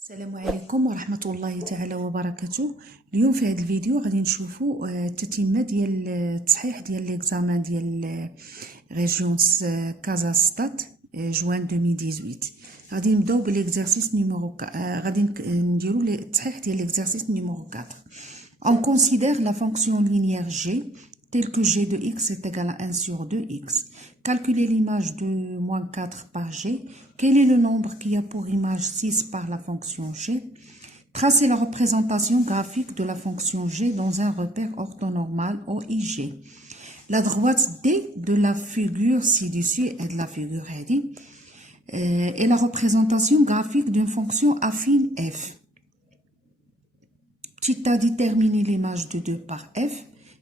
السلام عليكم ورحمة الله تعالى وبركاته. اليوم في هذا الفيديو غادي نشوفوا التتمة ديال التصحيح ديال ليكزامان ديال ريجيون كازاستات جوان 2018. غادي نبداو بالاكزرسيس نيميرو غادي نديروا التصحيح ديال ليكزرسيس نيميرو 4. On considère la fonction linéaire g telle que g de x est égal à 1 sur 2x. Calculez l'image de moins 4 par g. Quel est le nombre qui a pour image 6 par la fonction g? Tracez la représentation graphique de la fonction g dans un repère orthonormal OIG. La droite D de la figure ci-dessus et de la figure RD est la représentation graphique d'une fonction affine f. Petit a, déterminer l'image de 2 par f.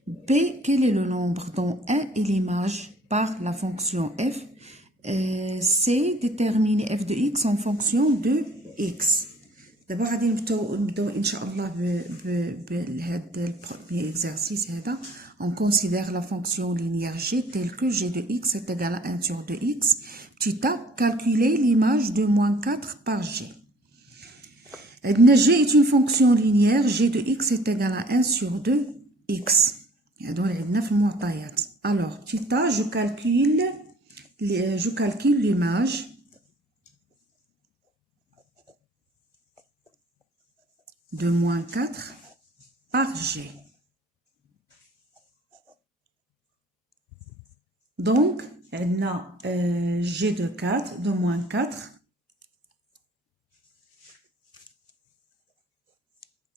B, quel est le nombre dont 1 est l'image par la fonction f. C, déterminer f de x en fonction de x. D'abord, غادي نبداو إن شاء الله بهذا البروميير exercice هذا. On considère la fonction linéaire g telle que g de x est égal à 1 sur 2x. Petit a, calculer l'image de moins 4 par g. G est une fonction linéaire, g de x est égal à 1 sur 2x. Alors, petit a, je calcule l'image de moins 4 par g. Donc, on a g de 4, de moins 4,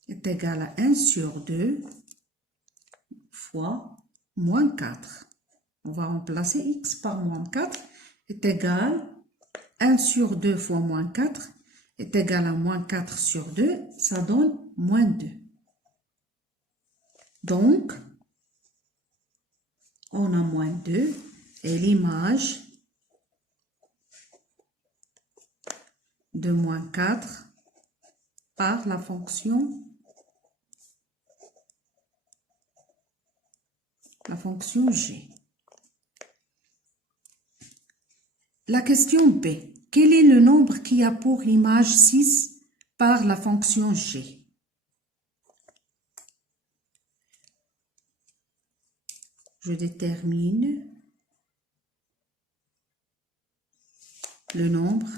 est égal à 1 sur 2 fois moins 4. On va remplacer x par moins 4 est égal à 1 sur 2 fois moins 4 est égal à moins 4 sur 2, ça donne moins 2. Donc, on a moins 2 et l'image de moins 4 par la fonction g. La question B. Quel est le nombre qui a pour image 6 par la fonction g? Je détermine le nombre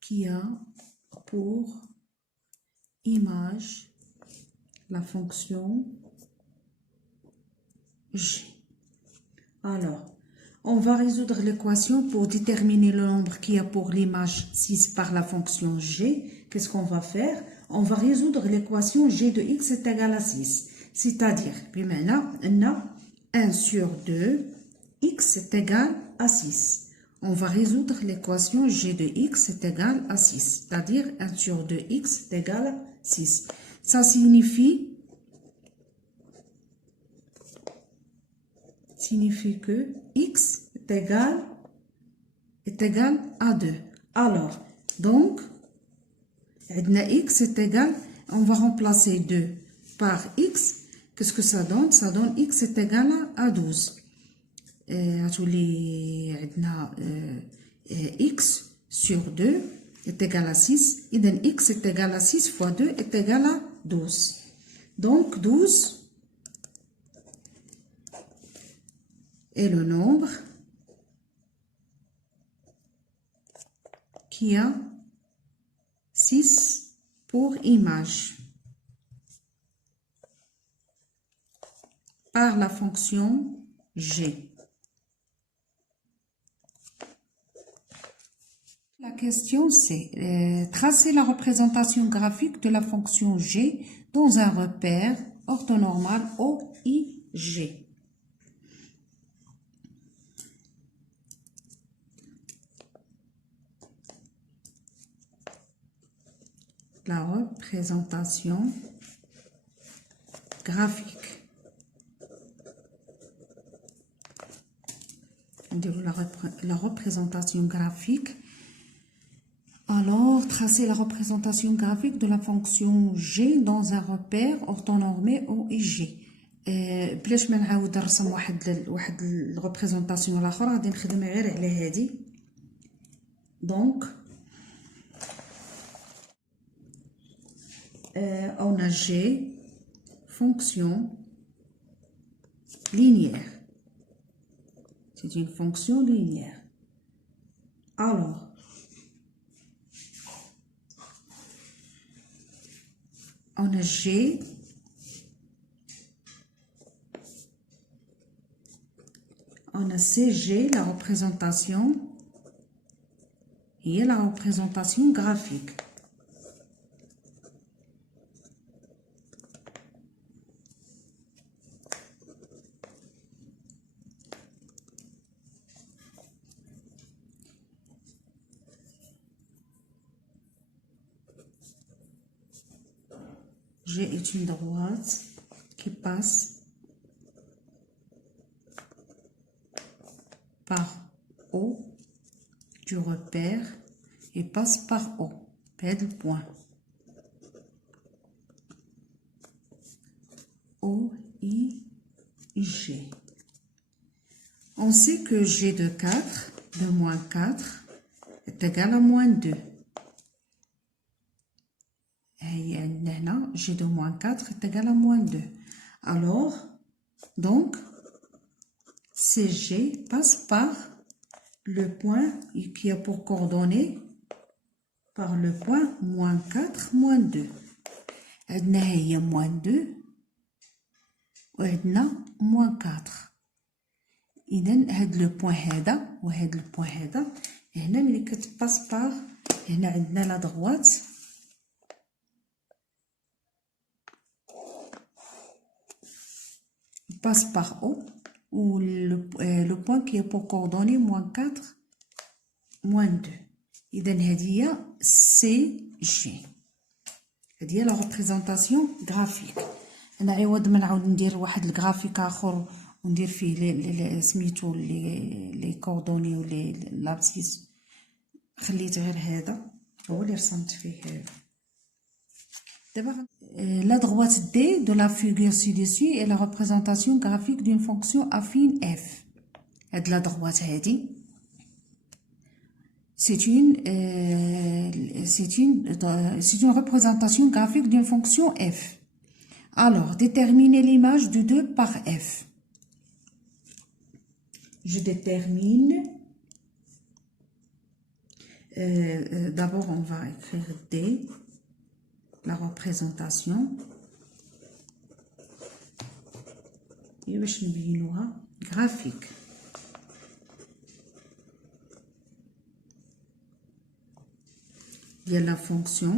qui a pour image la fonction g. Alors, on va résoudre l'équation pour déterminer le nombre qui a pour l'image 6 par la fonction g. Qu'est-ce qu'on va faire? On va résoudre l'équation g de x est égal à 6. C'est-à-dire, maintenant, on a 1 sur 2, x est égal à 6. On va résoudre l'équation g de x est égal à 6. C'est-à-dire, 1 sur 2, x est égal à 6. Ça signifie que x est égal à 2. Alors, donc, x est égal, on va remplacer 2 par x. Qu'est-ce que ça donne? Ça donne x est égal à 12. X sur 2 est égal à 6. Et donc, x est égal à 6 fois 2 est égal à 12. Donc, 12 est le nombre qui a 6 pour image par la fonction g. La question c'est tracer la représentation graphique de la fonction g dans un repère orthonormal OIG. La représentation graphique. La représentation graphique. Alors, tracer la représentation graphique de la fonction g dans un repère orthonormé OIG. بلاش ما نعاود نرسم واحد الريبريزونطاسيون الاخرى غادي نخدم غير على هذه Donc, on a G, fonction linéaire. C'est une fonction linéaire. Alors, on a G, on a CG, la représentation, et la représentation graphique. G est une droite qui passe par O du repère et passe par O, P de point. O, I, G. On sait que G de 4, de moins 4, est égal à moins 2. Et là, G de moins 4 est égal à moins 2. Alors, donc, CG passe par le point qui a pour coordonnée par le point moins 4, moins 2. عندنا هي moins 2 وعندنا moins 4. إذن هاد لو بوين هذا وهاد لو بوين هذا هنا ملي كتباس باغ هنا عندنا لا droite passe par O ou le point qui est pour coordonner moins 4 moins 2. إذن هذه هي CG. هذه هي لا ريبريزونطاسيون غرافيك. انا عوض ما نعاود ندير واحد الغرافيك اخر وندير فيه لي سميتو لي كوردوني ولي لابسيس، خليت غير هذا هو اللي رسمت فيه. دابا la droite D de la figure ci-dessus est la représentation graphique d'une fonction affine f. هاد la droite هادي c'est une représentation graphique d'une fonction f. Alors, déterminez l'image de 2 par f. Je détermine, d'abord on va écrire D, la représentation, et graphique. Il y a la fonction,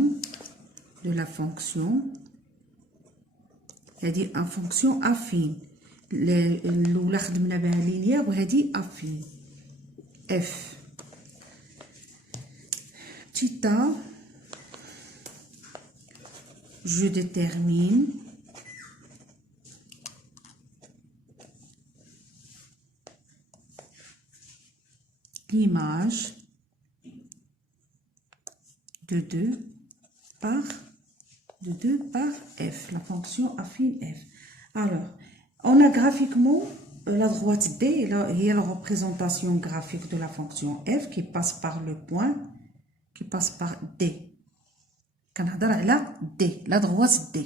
de la fonction, c'est-à-dire en fonction affine. الأولى خدمنا بها لينيير وهذه affine. F. Theta, je détermine l'image de 2 par f, la fonction affine f. Alors, on a graphiquement la droite D, il y a la représentation graphique de la fonction f qui passe par le point, qui passe par D. كنهضر على D, la droite D.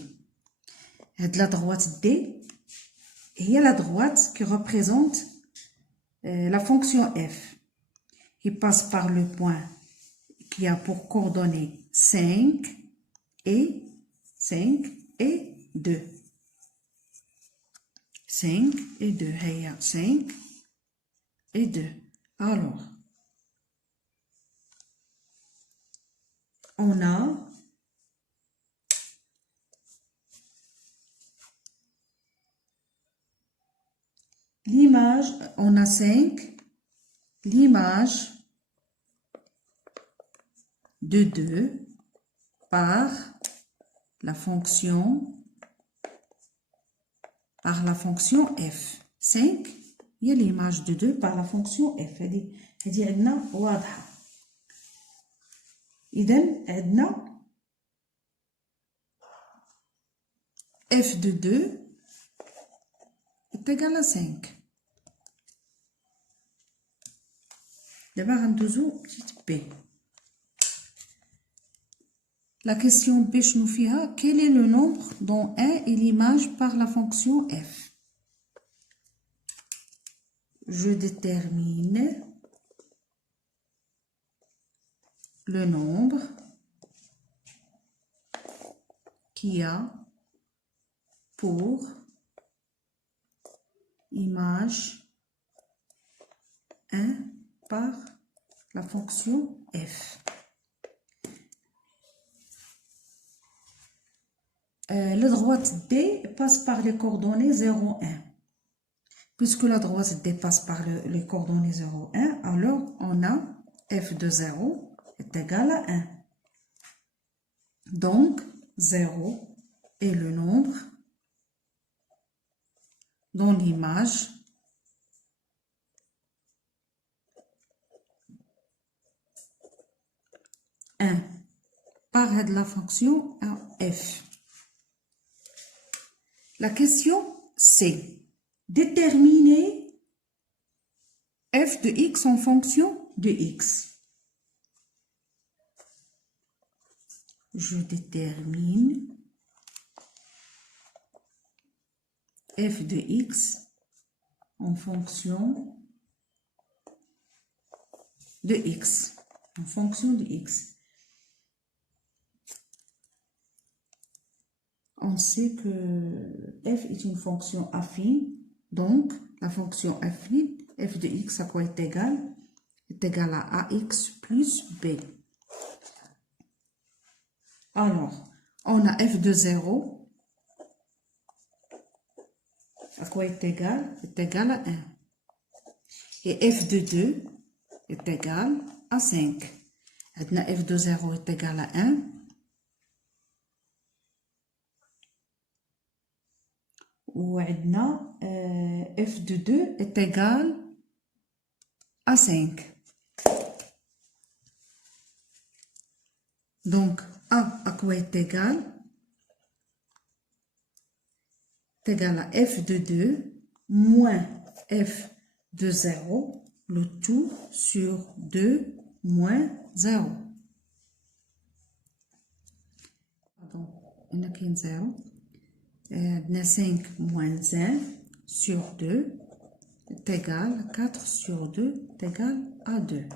La droite D, il y a la droite qui représente la fonction f, qui passe par le point qui a pour coordonnées 5 et 2. 5 et 2. 5 et 2. Alors, on a l'image, on a 5, l'image de 2 par la fonction f. 5 il y a l'image de 2 par la fonction f. هذه عندنا واضحة. إذن عندنا f de 2 est égal à 5. دابا غندوزو petite b. La question باش nous فيها quel est le nombre dont 1 est l'image par la fonction f. Je détermine le nombre qui a pour image 1 par la fonction f. La droite D passe par les coordonnées 0, 1. Puisque la droite D passe par les coordonnées 0, 1, alors on a f de 0 est égal à 1. Donc, 0 est le nombre dont l'image part de la fonction f. La question c'est déterminer f de x en fonction de x. Je détermine f de x en fonction de x. En fonction de x. On sait que f est une fonction affine, donc la fonction affine, f de x à quoi est égal? Est égal à ax plus b. Alors, on a f de 0, à quoi est égal? Est égal à 1. Et f de 2 est égal à 5. Maintenant, f de 0 est égal à 1. Ou f de 2 est égal à 5. Donc, A à quoi est égal? Est égal à f de 2 moins f de 0, le tout sur 2 moins 0. Pardon, on a qu'un 0. 5 moins 1 sur 2 est égal à 4 sur 2 est égal à 2.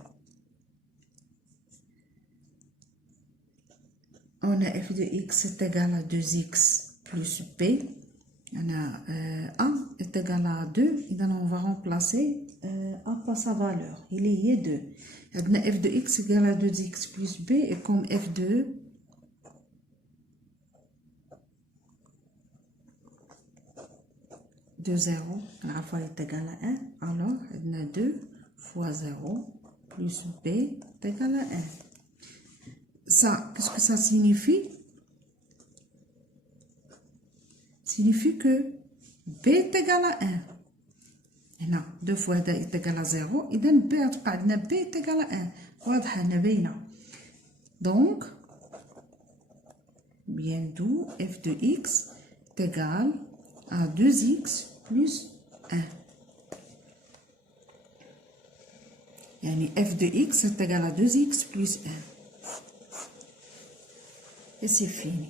On a f de x est égal à 2x plus b. On a a est égal à 2. Et donc on va remplacer a par sa valeur. Il est 2. On a f de x est égal à 2x plus b. Et comme f de de 0, la fois est égal à 1, alors on a 2 fois 0 plus b est égal à 1. Ça, qu'est-ce que ça signifie? Signifie que b est égal à 1. هنا 2 fois d est égal à 0, et donc b est égal à 1. واضحة هنا باينة. Donc, bien d'où f de x est égal à 2x plus 1. Yani f de x est égal à 2x plus 1. Et c'est fini.